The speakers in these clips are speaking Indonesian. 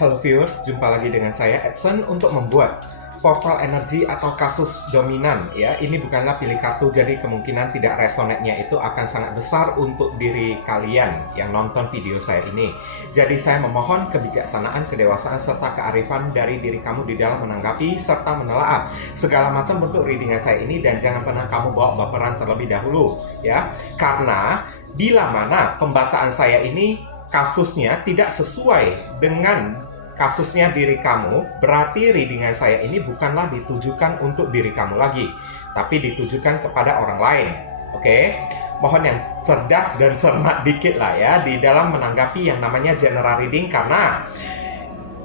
Halo viewers, jumpa lagi dengan saya Edson untuk membuat portal energi atau kasus dominan ya. Ini bukanlah pilih kartu, jadi kemungkinan tidak resonate-nya itu akan sangat besar untuk diri kalian yang nonton video saya ini. Jadi saya memohon kebijaksanaan, kedewasaan serta kearifan dari diri kamu di dalam menanggapi serta menelaah segala macam bentuk readingan saya ini, dan jangan pernah kamu bawa baperan terlebih dahulu ya. Karena bila mana pembacaan saya ini kasusnya tidak sesuai dengan kasusnya diri kamu, berarti readingan saya ini bukanlah ditujukan untuk diri kamu lagi, tapi ditujukan kepada orang lain. Oke? Mohon yang cerdas dan cermat dikit lah ya di dalam menanggapi yang namanya general reading, karena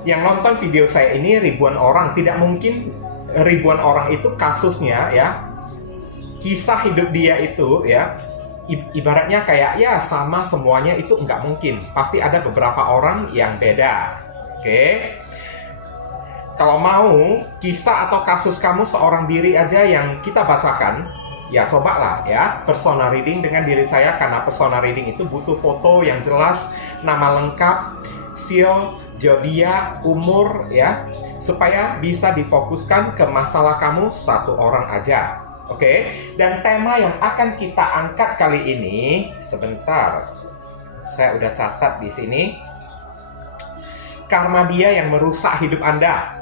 yang nonton video saya ini ribuan orang. Tidak mungkin ribuan orang itu kasusnya ya, kisah hidup dia itu ya, ibaratnya kayak ya sama semuanya, itu nggak mungkin. Pasti ada beberapa orang yang beda. Oke, kalau mau kisah atau kasus kamu seorang diri aja yang kita bacakan, ya cobalah ya personal reading dengan diri saya, karena personal reading itu butuh foto yang jelas, nama lengkap, sio, zodiak, umur ya, supaya bisa difokuskan ke masalah kamu satu orang aja. Oke, dan tema yang akan kita angkat kali ini, sebentar, saya udah catat di sini. Karma dia yang merusak hidup Anda.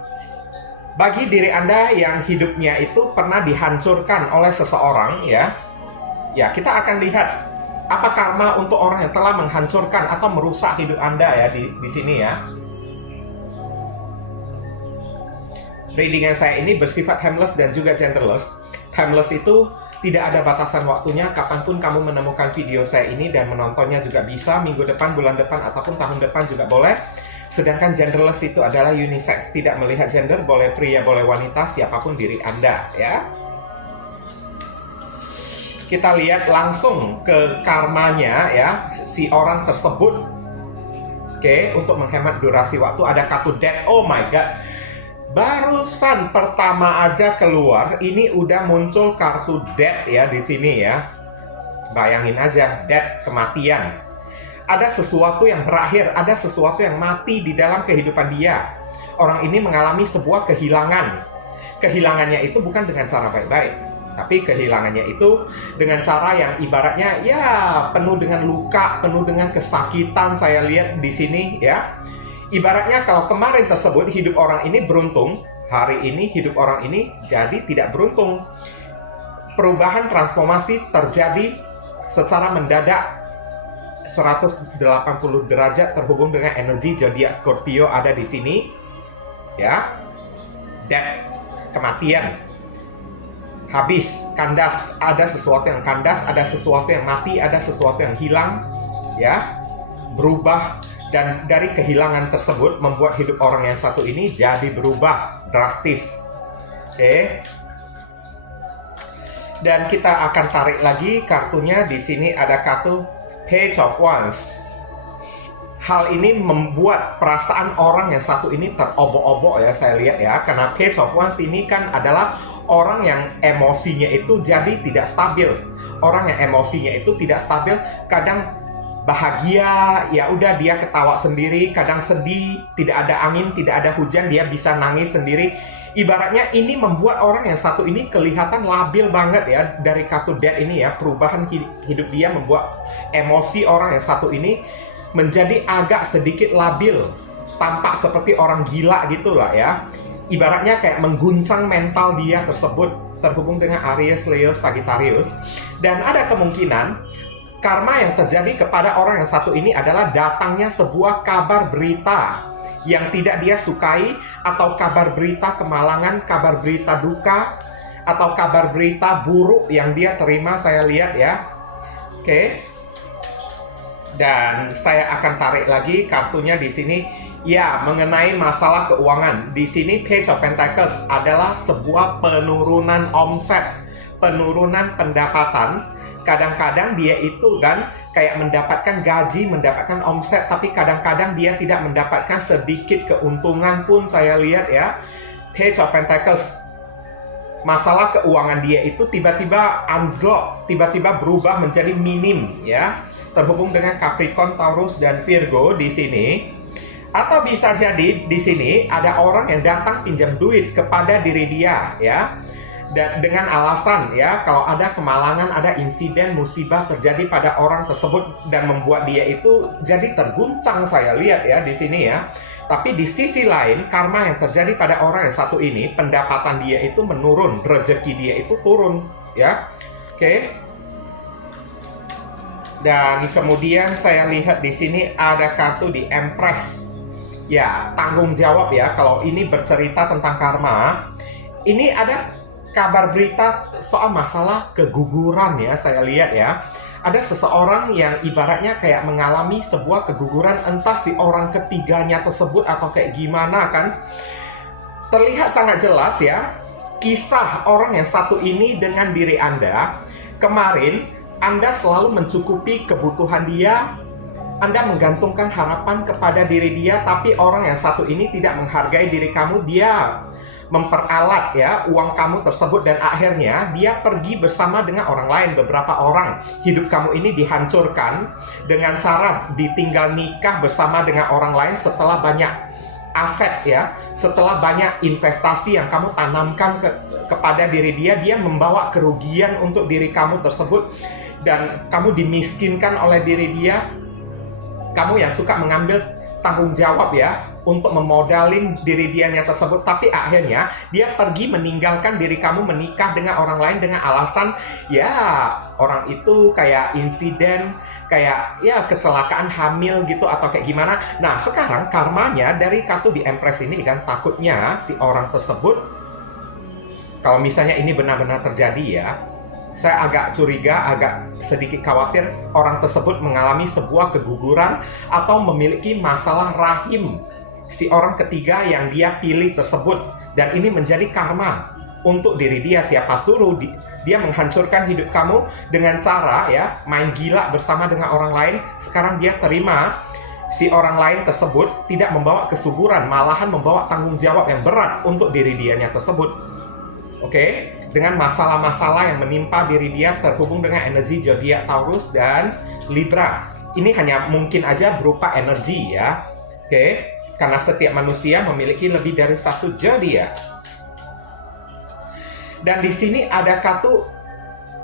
Bagi diri Anda yang hidupnya itu pernah dihancurkan oleh seseorang ya, kita akan lihat apa karma untuk orang yang telah menghancurkan atau merusak hidup Anda ya di sini ya. Readingan saya ini bersifat timeless dan juga genderless. Timeless itu tidak ada batasan waktunya, kapanpun kamu menemukan video saya ini dan menontonnya juga bisa, minggu depan, bulan depan, ataupun tahun depan juga boleh. Sedangkan genderless itu adalah unisex, tidak melihat gender, boleh pria, boleh wanita, siapapun diri Anda ya. Kita lihat langsung ke karmanya ya, si orang tersebut. Oke, untuk menghemat durasi waktu ada kartu death. Oh my god. Barusan pertama aja keluar, ini udah muncul kartu death ya di sini ya. Bayangin aja, death, kematian. Ada sesuatu yang berakhir, ada sesuatu yang mati di dalam kehidupan dia. Orang ini mengalami sebuah kehilangan. Kehilangannya itu bukan dengan cara baik-baik, tapi kehilangannya itu dengan cara yang ibaratnya ya penuh dengan luka, penuh dengan kesakitan. Saya lihat di sini ya. Ibaratnya kalau kemarin tersebut hidup orang ini beruntung, hari ini hidup orang ini jadi tidak beruntung. Perubahan transformasi terjadi secara mendadak, 180 derajat terhubung dengan energi zodiak Scorpio ada di sini ya. Death, kematian, habis, kandas, ada sesuatu yang kandas, ada sesuatu yang mati, ada sesuatu yang hilang ya, berubah. Dan dari kehilangan tersebut membuat hidup orang yang satu ini jadi berubah drastis. Oke. Dan kita akan tarik lagi kartunya. Di sini ada kartu Page of Wands. Hal ini membuat perasaan orang yang satu ini terobok-obok ya, saya lihat ya. Karena Page of Wands ini kan adalah orang yang emosinya itu jadi tidak stabil. Orang yang emosinya itu tidak stabil, kadang bahagia, ya udah dia ketawa sendiri, kadang sedih, tidak ada angin, tidak ada hujan, dia bisa nangis sendiri. Ibaratnya ini membuat orang yang satu ini kelihatan labil banget ya. Dari kartu death ini ya, perubahan hidup dia membuat emosi orang yang satu ini menjadi agak sedikit labil, tampak seperti orang gila gitu lah ya. Ibaratnya kayak mengguncang mental dia tersebut, terhubung dengan Aries, Leo, Sagittarius. Dan ada kemungkinan karma yang terjadi kepada orang yang satu ini adalah datangnya sebuah kabar berita yang tidak dia sukai, atau kabar berita kemalangan, kabar berita duka, atau kabar berita buruk yang dia terima, saya lihat ya. Oke. Dan saya akan tarik lagi kartunya di sini ya, mengenai masalah keuangan. Di sini Page of Pentacles adalah sebuah penurunan omset, penurunan pendapatan. Kadang-kadang dia itu kan kayak mendapatkan gaji, mendapatkan omset, tapi kadang-kadang dia tidak mendapatkan sedikit keuntungan pun, saya lihat ya. Page of Pentacles, masalah keuangan dia itu tiba-tiba anjlok, tiba-tiba berubah menjadi minim ya. Terhubung dengan Capricorn, Taurus, dan Virgo di sini. Atau bisa jadi di sini ada orang yang datang pinjam duit kepada diri dia, ya. Dan dengan alasan, ya, kalau ada kemalangan, ada insiden musibah terjadi pada orang tersebut dan membuat dia itu jadi terguncang, saya lihat ya di sini ya. Tapi di sisi lain, karma yang terjadi pada orang yang satu ini, pendapatan dia itu menurun, rezeki dia itu turun, ya. Oke. Dan kemudian saya lihat di sini ada kartu di Empress. Ya, tanggung jawab ya. Kalau ini bercerita tentang karma, ini ada kabar berita soal masalah keguguran ya, saya lihat ya. Ada seseorang yang ibaratnya kayak mengalami sebuah keguguran, entah si orang ketiganya tersebut atau kayak gimana kan. Terlihat sangat jelas ya, kisah orang yang satu ini dengan diri Anda. Kemarin, Anda selalu mencukupi kebutuhan dia, Anda menggantungkan harapan kepada diri dia, tapi orang yang satu ini tidak menghargai diri kamu. Dia memperalat ya uang kamu tersebut dan akhirnya dia pergi bersama dengan orang lain, beberapa orang. Hidup kamu ini dihancurkan dengan cara ditinggal nikah bersama dengan orang lain setelah banyak aset ya, setelah banyak investasi yang kamu tanamkan kepada diri dia. Dia membawa kerugian untuk diri kamu tersebut dan kamu dimiskinkan oleh diri dia. Kamu yang suka mengambil tanggung jawab ya untuk memodalin diri dianya tersebut, tapi akhirnya dia pergi meninggalkan diri kamu, menikah dengan orang lain dengan alasan ya orang itu kayak insiden, kayak ya kecelakaan hamil gitu atau kayak gimana. Nah sekarang karmanya dari kartu di Empress ini kan, takutnya si orang tersebut, kalau misalnya ini benar-benar terjadi ya, saya agak curiga, agak sedikit khawatir orang tersebut mengalami sebuah keguguran atau memiliki masalah rahim si orang ketiga yang dia pilih tersebut. Dan ini menjadi karma untuk diri dia. Siapa suruh dia menghancurkan hidup kamu dengan cara ya main gila bersama dengan orang lain. Sekarang dia terima si orang lain tersebut tidak membawa kesuburan, malahan membawa tanggung jawab yang berat untuk diri dianya tersebut. Oke? Dengan masalah-masalah yang menimpa diri dia terhubung dengan energi zodiak Taurus dan Libra. Ini hanya mungkin aja berupa energi ya. Oke? Karena setiap manusia memiliki lebih dari satu zodiak. Dan di sini ada kartu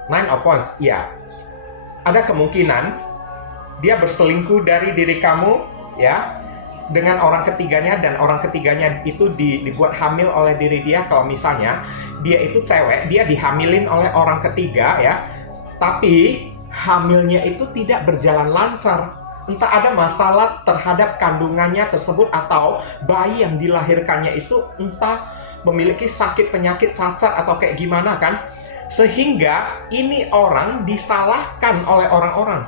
Nine of Wands. Ya. Ada kemungkinan dia berselingkuh dari diri kamu ya dengan orang ketiganya, dan orang ketiganya itu dibuat hamil oleh diri dia. Kalau misalnya dia itu cewek, dia dihamilin oleh orang ketiga ya, tapi hamilnya itu tidak berjalan lancar. Entah ada masalah terhadap kandungannya tersebut, atau bayi yang dilahirkannya itu entah memiliki sakit penyakit cacat atau kayak gimana kan, sehingga ini orang disalahkan oleh orang-orang.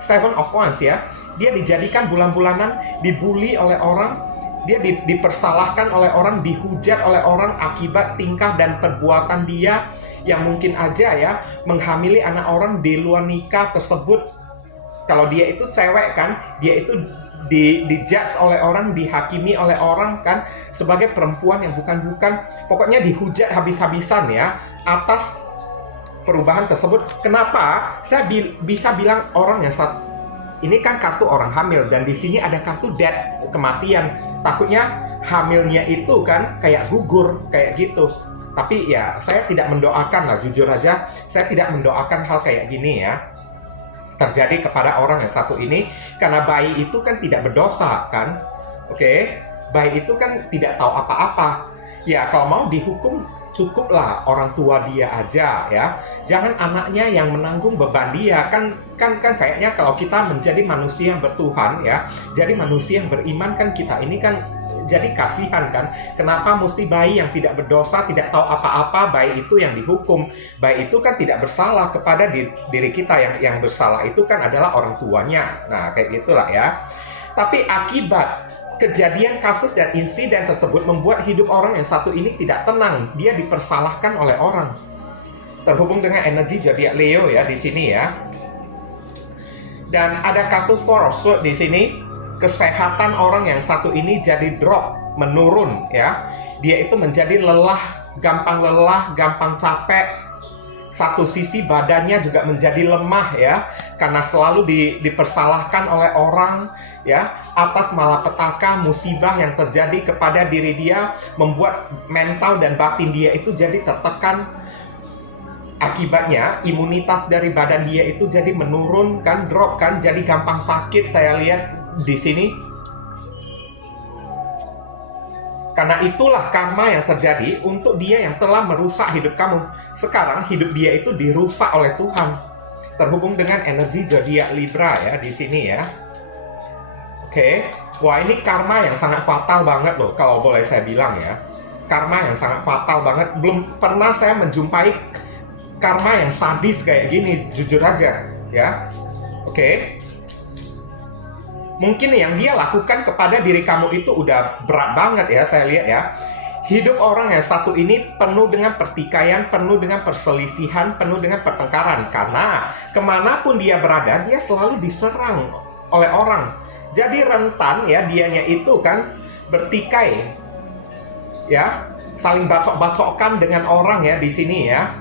Seven of Wands ya, dia dijadikan bulan-bulanan, dibully oleh orang, dia dipersalahkan oleh orang, dihujat oleh orang akibat tingkah dan perbuatan dia yang mungkin aja ya menghamili anak orang di luar nikah tersebut. Kalau dia itu cewek kan, dia itu dijudge oleh orang, dihakimi oleh orang kan sebagai perempuan yang bukan-bukan. Pokoknya dihujat habis-habisan ya atas perubahan tersebut. Kenapa saya bisa bilang orang yang ini kan kartu orang hamil, dan di sini ada kartu death, kematian. Takutnya hamilnya itu kan kayak gugur, kayak gitu. Tapi ya saya tidak mendoakan lah, jujur aja, saya tidak mendoakan hal kayak gini ya terjadi kepada orang yang satu ini. Karena bayi itu kan tidak berdosa kan. Oke? Bayi itu kan tidak tahu apa-apa. Ya kalau mau dihukum, cukuplah orang tua dia aja ya. Jangan anaknya yang menanggung beban dia. Kan kayaknya kalau kita menjadi manusia yang bertuhan ya, jadi manusia yang beriman kan, kita ini kan jadi kasihan kan. Kenapa mesti bayi yang tidak berdosa, tidak tahu apa-apa, bayi itu yang dihukum? Bayi itu kan tidak bersalah. Kepada diri kita yang bersalah itu kan adalah orang tuanya. Nah kayak gitulah ya. Tapi akibat kejadian, kasus, dan insiden tersebut membuat hidup orang yang satu ini tidak tenang. Dia dipersalahkan oleh orang. Terhubung dengan energi zodiak Leo ya di sini ya. Dan ada kartu Four of Swords di sini. Kesehatan orang yang satu ini jadi drop, menurun ya. Dia itu menjadi lelah, gampang capek. Satu sisi badannya juga menjadi lemah ya, karena selalu dipersalahkan oleh orang. ya, atas malapetaka musibah yang terjadi kepada diri dia, membuat mental dan batin dia itu jadi tertekan. Akibatnya imunitas dari badan dia itu jadi menurun kan, drop kan, jadi gampang sakit. Saya lihat di sini. Karena itulah karma yang terjadi untuk dia yang telah merusak hidup kamu. Sekarang hidup dia itu dirusak oleh Tuhan. Terhubung dengan energi zodiak Libra ya di sini ya. Oke. Wah, ini karma yang sangat fatal banget loh kalau boleh saya bilang ya. Karma yang sangat fatal banget. Belum pernah saya menjumpai karma yang sadis kayak gini, jujur aja ya. Oke. Mungkin yang dia lakukan kepada diri kamu itu udah berat banget ya, saya lihat ya. Hidup orang yang satu ini penuh dengan pertikaian, penuh dengan perselisihan, penuh dengan pertengkaran. Karena kemanapun dia berada, dia selalu diserang oleh orang. Jadi rentan ya, dianya itu kan bertikai ya, saling bacok-bacokkan dengan orang ya di sini ya.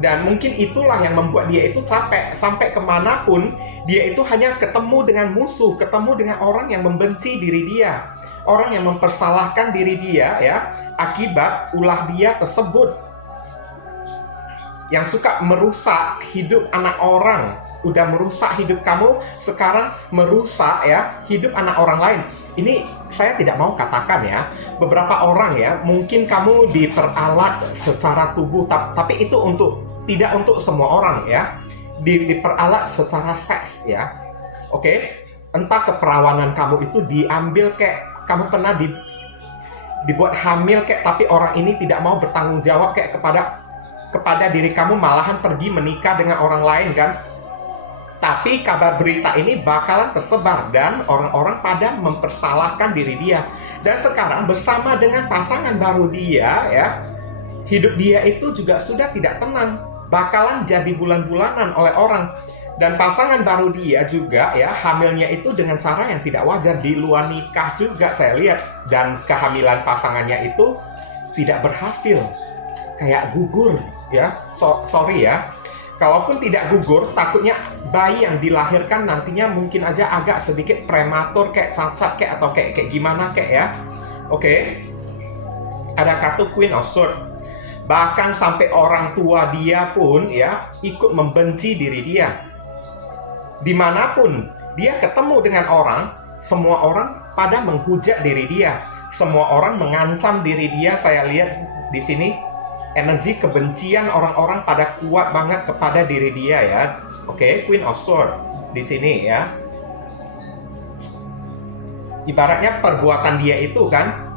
Dan mungkin itulah yang membuat dia itu capek. Sampai kemanapun, dia itu hanya ketemu dengan musuh, ketemu dengan orang yang membenci diri dia, orang yang mempersalahkan diri dia ya, akibat ulah dia tersebut, yang suka merusak hidup anak orang. Udah merusak hidup kamu, sekarang merusak ya hidup anak orang lain. Ini saya tidak mau katakan ya, beberapa orang ya, mungkin kamu diperalat secara tubuh, tapi itu tidak untuk semua orang ya. Diperalat secara seks ya. Oke? Entah keperawanan kamu itu diambil kayak kamu pernah dibuat hamil kayak, tapi orang ini tidak mau bertanggung jawab kayak kepada diri kamu, malahan pergi menikah dengan orang lain kan. Tapi kabar berita ini bakalan tersebar dan orang-orang pada mempersalahkan diri dia. Dan sekarang bersama dengan pasangan baru dia ya, hidup dia itu juga sudah tidak tenang, bakalan jadi bulan-bulanan oleh orang. Dan pasangan baru dia juga ya, hamilnya itu dengan cara yang tidak wajar, di luar nikah juga saya lihat. Dan kehamilan pasangannya itu tidak berhasil, kayak gugur ya. Sorry ya, kalaupun tidak gugur, takutnya bayi yang dilahirkan nantinya mungkin aja agak sedikit prematur, kayak cacat kayak, atau kayak gimana kayak ya. Oke. Ada kartu Queen of Swords. Bahkan sampai orang tua dia pun ya ikut membenci diri dia. Dimanapun dia ketemu dengan orang, semua orang pada menghujat diri dia. Semua orang mengancam diri dia. Saya lihat di sini energi kebencian orang-orang pada kuat banget kepada diri dia ya. Oke, Queen of Swords di sini ya. Ibaratnya perbuatan dia itu kan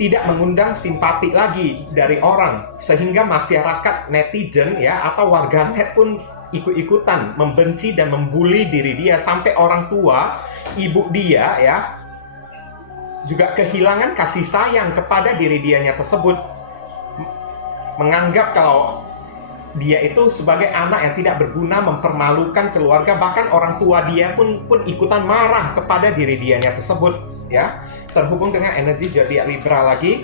tidak mengundang simpati lagi dari orang, sehingga masyarakat netizen ya atau warganet pun ikut-ikutan membenci dan membuli diri dia. Sampai orang tua, ibu dia ya juga kehilangan kasih sayang kepada diri dianya tersebut, menganggap kalau dia itu sebagai anak yang tidak berguna, mempermalukan keluarga. Bahkan orang tua dia pun ikutan marah kepada diri dianya tersebut ya. Terhubung dengan energi zodiak Libra lagi.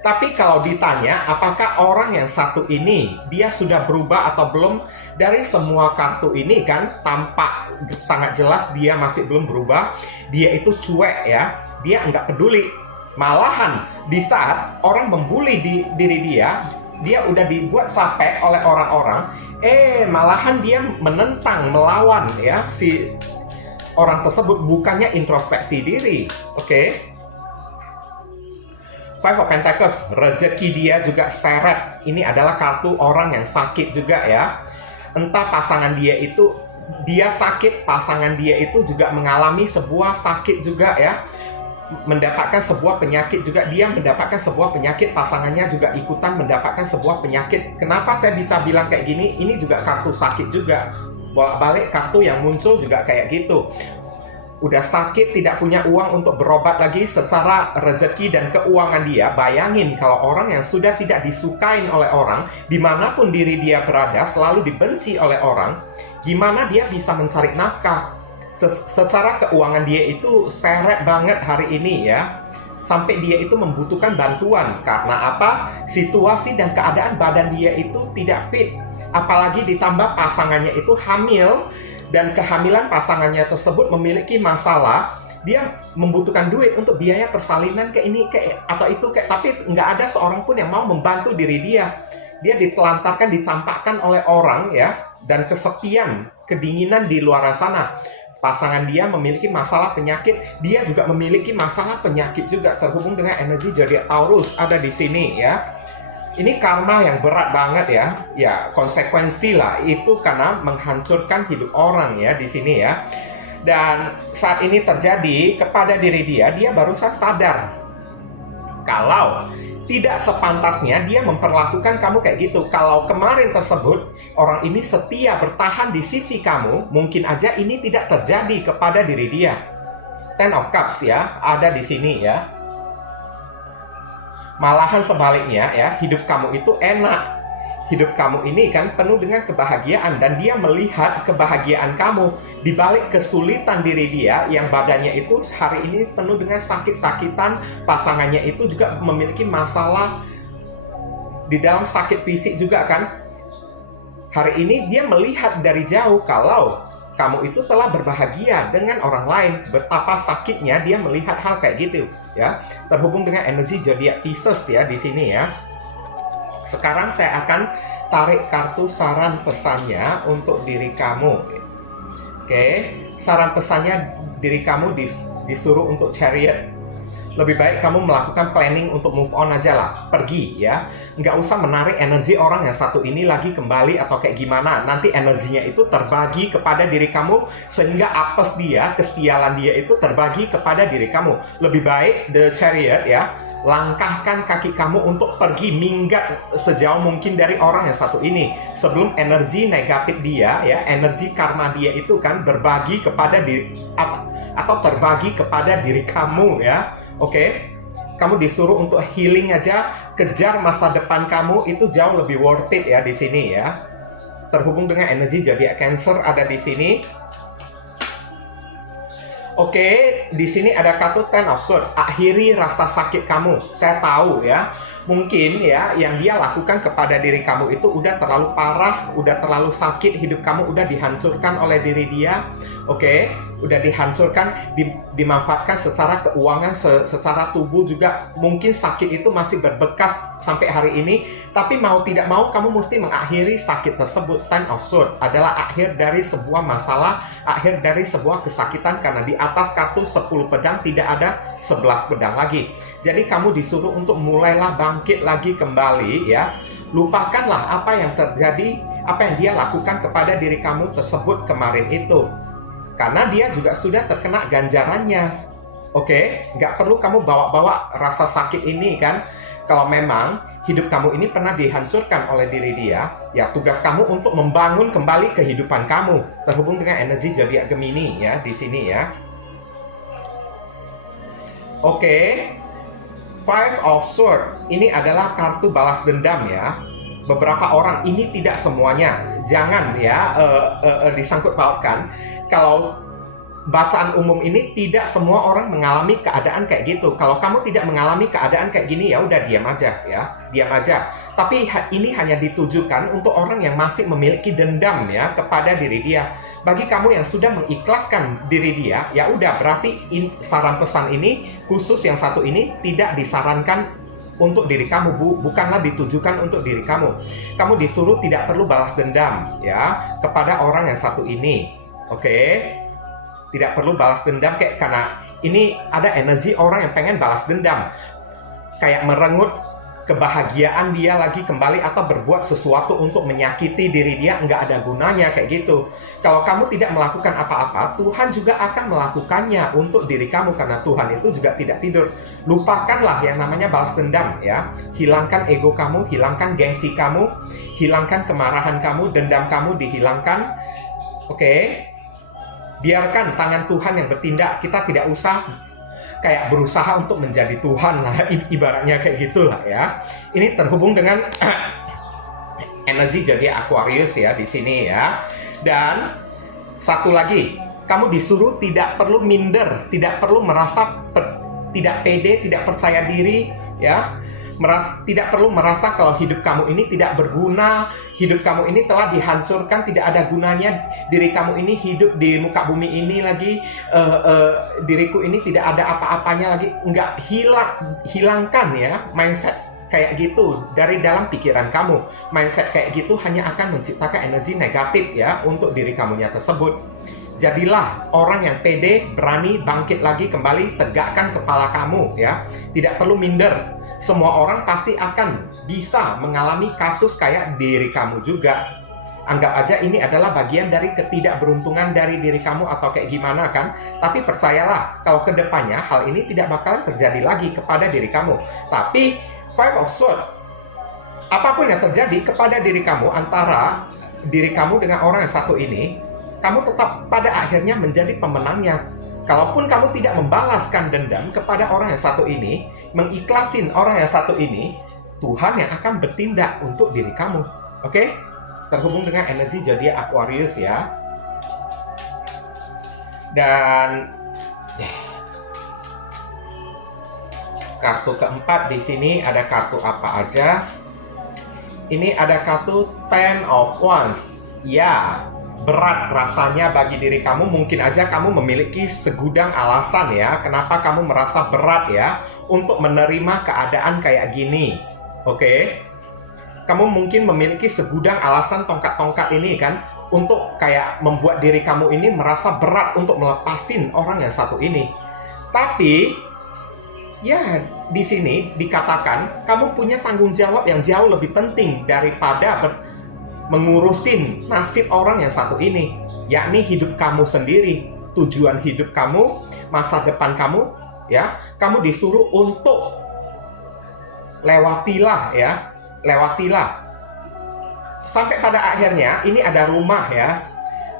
Tapi kalau ditanya apakah orang yang satu ini dia sudah berubah atau belum, dari semua kartu ini kan tampak sangat jelas dia masih belum berubah. Dia itu cuek ya, dia nggak peduli. Malahan di saat orang membuli diri dia udah dibuat capek oleh orang-orang, malahan dia menentang, melawan ya si orang tersebut, bukannya introspeksi diri. Oke. Five of Pentacles, rezeki dia juga seret. Ini adalah kartu orang yang sakit juga ya. Entah pasangan dia itu, dia sakit, pasangan dia itu juga mengalami sebuah sakit juga ya. Mendapatkan sebuah penyakit juga, dia mendapatkan sebuah penyakit, pasangannya juga ikutan mendapatkan sebuah penyakit. Kenapa saya bisa bilang kayak gini? Ini juga kartu sakit juga. Bolak-balik kartu yang muncul juga kayak gitu. Udah sakit, tidak punya uang untuk berobat lagi, secara rezeki dan keuangan dia. Bayangin kalau orang yang sudah tidak disukain oleh orang, dimanapun diri dia berada, selalu dibenci oleh orang, gimana dia bisa mencari nafkah? Secara keuangan dia itu seret banget hari ini ya. Sampai dia itu membutuhkan bantuan. Karena apa? Situasi dan keadaan badan dia itu tidak fit. Apalagi ditambah pasangannya itu hamil dan kehamilan pasangannya tersebut memiliki masalah, dia membutuhkan duit untuk biaya persalinan kayak ini kayak atau itu kayak, tapi nggak ada seorang pun yang mau membantu diri dia. Dia ditelantarkan, dicampakkan oleh orang ya, dan kesepian, kedinginan di luar sana. Pasangan dia memiliki masalah penyakit, dia juga memiliki masalah penyakit juga, terhubung dengan energi zodiak Taurus ada di sini ya. Ini karma yang berat banget ya. Ya, konsekuensi lah itu karena menghancurkan hidup orang ya di sini ya. Dan saat ini terjadi kepada diri dia, dia barusan sadar kalau tidak sepantasnya dia memperlakukan kamu kayak gitu. Kalau kemarin tersebut orang ini setia bertahan di sisi kamu, mungkin aja ini tidak terjadi kepada diri dia. Ten of Cups ya, ada di sini ya. Malahan sebaliknya ya, hidup kamu itu enak. Hidup kamu ini kan penuh dengan kebahagiaan, dan dia melihat kebahagiaan kamu di balik kesulitan diri dia yang badannya itu hari ini penuh dengan sakit-sakitan. Pasangannya itu juga memiliki masalah di dalam sakit fisik juga kan. Hari ini dia melihat dari jauh kalau kamu itu telah berbahagia dengan orang lain. Betapa sakitnya dia melihat hal kayak gitu ya. Terhubung dengan energi zodiak Pisces ya di sini ya. Sekarang saya akan tarik kartu saran pesannya untuk diri kamu. Oke, saran pesannya diri kamu disuruh untuk Chariot. Lebih baik kamu melakukan planning untuk move on aja lah, pergi ya. Nggak usah menarik energi orang yang satu ini lagi kembali atau kayak gimana. Nanti energinya itu terbagi kepada diri kamu, sehingga apes dia, kesialan dia itu terbagi kepada diri kamu. Lebih baik The Chariot ya, langkahkan kaki kamu untuk pergi, minggat sejauh mungkin dari orang yang satu ini, sebelum energi negatif dia ya, energi karma dia itu kan berbagi kepada diri atau terbagi kepada diri kamu ya. Oke, kamu disuruh untuk healing aja, kejar masa depan kamu, itu jauh lebih worth it ya di sini ya. Terhubung dengan energi zodiak Cancer ada di sini. Oke, di sini ada kartu Ten of Swords. Akhiri rasa sakit kamu. Saya tahu ya, mungkin ya yang dia lakukan kepada diri kamu itu udah terlalu parah, udah terlalu sakit, hidup kamu udah dihancurkan oleh diri dia. Oke, udah dihancurkan, dimanfaatkan secara keuangan, secara tubuh juga. Mungkin sakit itu masih berbekas sampai hari ini, tapi mau tidak mau kamu mesti mengakhiri sakit tersebut. Ten of Swords adalah akhir dari sebuah masalah, akhir dari sebuah kesakitan, karena di atas kartu 10 pedang tidak ada 11 pedang lagi. Jadi kamu disuruh untuk mulailah bangkit lagi kembali ya. Lupakanlah apa yang terjadi, apa yang dia lakukan kepada diri kamu tersebut kemarin itu. Karena dia juga sudah terkena ganjarannya. Oke, nggak perlu kamu bawa-bawa rasa sakit ini kan. Kalau memang hidup kamu ini pernah dihancurkan oleh diri dia, ya tugas kamu untuk membangun kembali kehidupan kamu. Terhubung dengan energi zodiak Gemini ya di sini ya. Oke, Five of Swords ini adalah kartu balas dendam ya. Beberapa orang, ini tidak semuanya, jangan ya disangkut pautkan. Kalau bacaan umum ini tidak semua orang mengalami keadaan kayak gitu. Kalau kamu tidak mengalami keadaan kayak gini, ya udah diam aja ya, diam aja. Tapi ini hanya ditujukan untuk orang yang masih memiliki dendam ya kepada diri dia. Bagi kamu yang sudah mengikhlaskan diri dia, ya udah, berarti saran pesan ini khusus yang satu ini tidak disarankan untuk diri kamu, bukanlah ditujukan untuk diri kamu. Kamu disuruh tidak perlu balas dendam ya kepada orang yang satu ini. Oke, tidak perlu balas dendam kayak, karena ini ada energi orang yang pengen balas dendam, kayak merenggut kebahagiaan dia lagi kembali, atau berbuat sesuatu untuk menyakiti diri dia, nggak ada gunanya kayak gitu. Kalau kamu tidak melakukan apa-apa, Tuhan juga akan melakukannya untuk diri kamu, karena Tuhan itu juga tidak tidur. Lupakanlah yang namanya balas dendam ya. Hilangkan ego kamu, hilangkan gengsi kamu, hilangkan kemarahan kamu, dendam kamu dihilangkan. Oke. Biarkan tangan Tuhan yang bertindak. Kita tidak usah kayak berusaha untuk menjadi Tuhan lah, ibaratnya kayak gitulah ya. Ini terhubung dengan energi zodiak Aquarius ya di sini ya. Dan satu lagi, kamu disuruh tidak perlu minder, tidak perlu merasa tidak pede, tidak percaya diri ya. tidak perlu merasa kalau hidup kamu ini tidak berguna, hidup kamu ini telah dihancurkan, tidak ada gunanya, diri kamu ini hidup di muka bumi ini lagi, diriku ini tidak ada apa-apanya lagi. Enggak, hilangkan ya mindset kayak gitu dari dalam pikiran kamu. Mindset kayak gitu hanya akan menciptakan energi negatif ya untuk diri kamunya tersebut. Jadilah orang yang pede, berani bangkit lagi kembali, tegakkan kepala kamu ya. Tidak perlu minder. Semua orang pasti akan bisa mengalami kasus kayak diri kamu juga. Anggap aja ini adalah bagian dari ketidakberuntungan dari diri kamu atau kayak gimana kan. Tapi percayalah, kalau kedepannya hal ini tidak bakalan terjadi lagi kepada diri kamu. Tapi Five of Swords, apapun yang terjadi kepada diri kamu, antara diri kamu dengan orang yang satu ini, kamu tetap pada akhirnya menjadi pemenangnya. Kalaupun kamu tidak membalaskan dendam kepada orang yang satu ini, mengikhlasin orang yang satu ini, Tuhan yang akan bertindak untuk diri kamu. Oke? Terhubung dengan energi zodiak Aquarius ya. Dan kartu keempat di sini ada kartu apa aja? Ini ada kartu Ten of Wands. Ya, berat rasanya bagi diri kamu. Mungkin aja kamu memiliki segudang alasan ya, kenapa kamu merasa berat ya untuk menerima keadaan kayak gini. Oke? Kamu mungkin memiliki segudang alasan tongkat-tongkat ini kan, untuk kayak membuat diri kamu ini merasa berat untuk melepasin orang yang satu ini. Tapi ya, di sini dikatakan kamu punya tanggung jawab yang jauh lebih penting daripada mengurusin nasib orang yang satu ini, yakni hidup kamu sendiri, tujuan hidup kamu, masa depan kamu, ya. Kamu disuruh untuk lewatilah ya, lewatilah. Sampai pada akhirnya, ini ada rumah ya.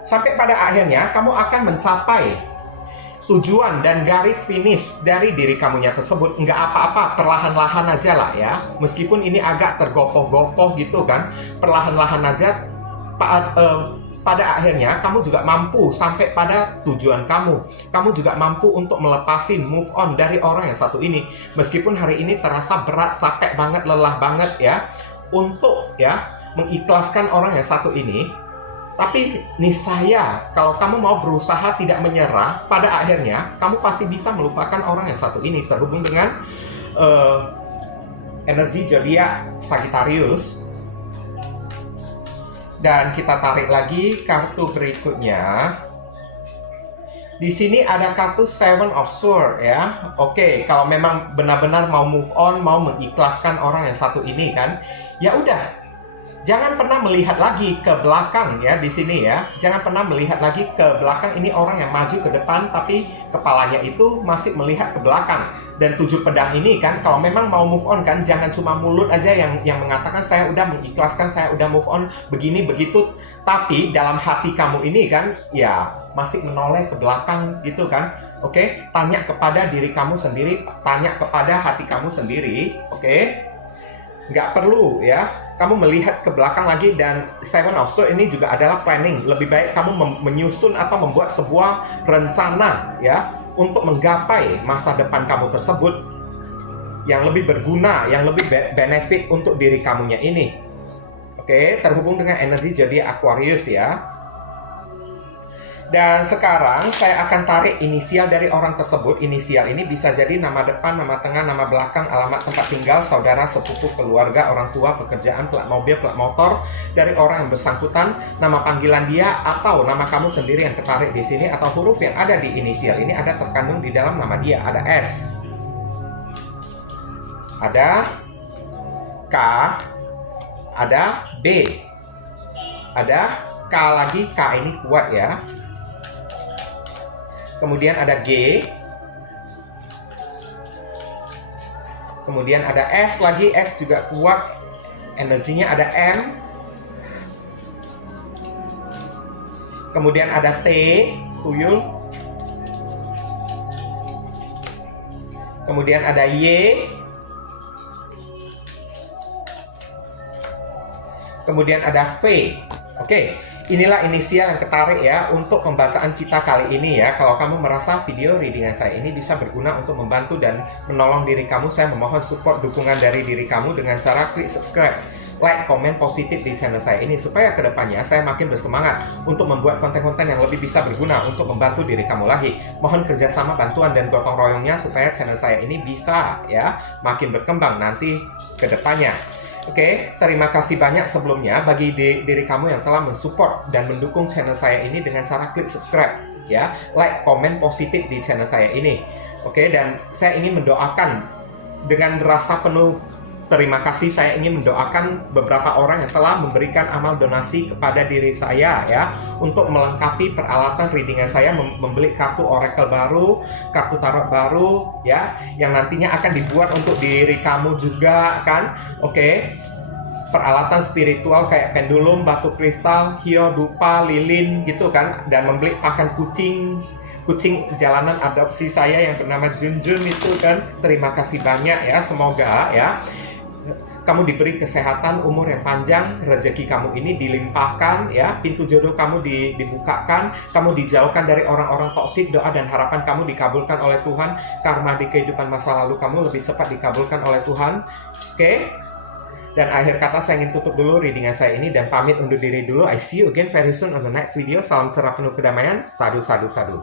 Sampai pada akhirnya kamu akan mencapai tujuan dan garis finish dari diri kamunya tersebut. Nggak apa-apa, perlahan-lahan aja lah ya. Meskipun ini agak tergopoh-gopoh gitu kan, perlahan-lahan aja. Pada akhirnya kamu juga mampu sampai pada tujuan kamu. Kamu juga mampu untuk melepasin, move on dari orang yang satu ini. Meskipun hari ini terasa berat, capek banget, lelah banget ya, untuk ya mengikhlaskan orang yang satu ini. Tapi niscaya kalau kamu mau berusaha tidak menyerah, pada akhirnya kamu pasti bisa melupakan orang yang satu ini. Terhubung dengan energi zodiak Sagittarius. Dan kita tarik lagi kartu berikutnya. Di sini ada kartu Seven of Swords ya. Oke, kalau memang benar-benar mau move on, mau mengikhlaskan orang yang satu ini kan, ya udah. Jangan pernah melihat lagi ke belakang ya di sini ya. Jangan pernah melihat lagi ke belakang. Ini orang yang maju ke depan tapi kepalanya itu masih melihat ke belakang. Dan 7 pedang ini kan, kalau memang mau move on kan, jangan cuma mulut aja yang mengatakan saya udah mengikhlaskan, saya udah move on, begini begitu. Tapi dalam hati kamu ini kan, ya masih menoleh ke belakang gitu kan. Oke, tanya kepada diri kamu sendiri, tanya kepada hati kamu sendiri. Oke, nggak perlu ya kamu melihat ke belakang lagi. Dan Seven of Swords ini juga adalah planning. Lebih baik kamu menyusun atau membuat sebuah rencana ya untuk menggapai masa depan kamu tersebut yang lebih berguna, yang lebih benefit untuk diri kamunya ini. Oke, terhubung dengan energi zodiak Aquarius ya. Dan sekarang saya akan tarik inisial dari orang tersebut. Inisial ini bisa jadi nama depan, nama tengah, nama belakang, alamat tempat tinggal, saudara, sepupu, keluarga, orang tua, pekerjaan, plat mobil, plat motor dari orang yang bersangkutan, nama panggilan dia, atau nama kamu sendiri yang ketarik di sini, atau huruf yang ada di inisial ini ada terkandung di dalam nama dia. Ada S, ada K, ada B, ada K lagi. K ini kuat ya. Kemudian ada G, kemudian ada S lagi, S juga kuat, energinya ada M, kemudian ada T, tuyul, kemudian ada Y, kemudian ada V. Oke, inilah inisial yang ketarik ya untuk pembacaan kita kali ini ya. Kalau kamu merasa video readingan saya ini bisa berguna untuk membantu dan menolong diri kamu, saya memohon support dukungan dari diri kamu dengan cara klik subscribe, like, komen positif di channel saya ini supaya kedepannya saya makin bersemangat untuk membuat konten-konten yang lebih bisa berguna untuk membantu diri kamu lagi. Mohon kerjasama, bantuan, dan gotong royongnya supaya channel saya ini bisa ya makin berkembang nanti kedepannya. Oke, terima kasih banyak sebelumnya bagi diri kamu yang telah mensupport dan mendukung channel saya ini dengan cara klik subscribe, ya, like, komen positif di channel saya ini. Oke, dan saya ingin mendoakan dengan rasa penuh terima kasih, saya ingin mendoakan beberapa orang yang telah memberikan amal donasi kepada diri saya ya untuk melengkapi peralatan readingan saya, membeli kartu oracle baru, kartu tarot baru ya, yang nantinya akan dibuat untuk diri kamu juga kan. Oke, peralatan spiritual kayak pendulum, batu kristal, hio, dupa, lilin gitu kan, dan membeli pakan kucing jalanan adopsi saya yang bernama Junjun itu kan. Terima kasih banyak ya, semoga ya kamu diberi kesehatan, umur yang panjang, rezeki kamu ini dilimpahkan ya, pintu jodoh kamu dibukakan, kamu dijauhkan dari orang-orang toksik, doa dan harapan kamu dikabulkan oleh Tuhan, karma di kehidupan masa lalu kamu lebih cepat dikabulkan oleh Tuhan. Oke? Dan akhir kata saya ingin tutup dulu readingan saya ini dan pamit undur diri dulu. I see you again very soon on the next video. Salam cerah penuh kedamaian. Sadu, sadu, sadu.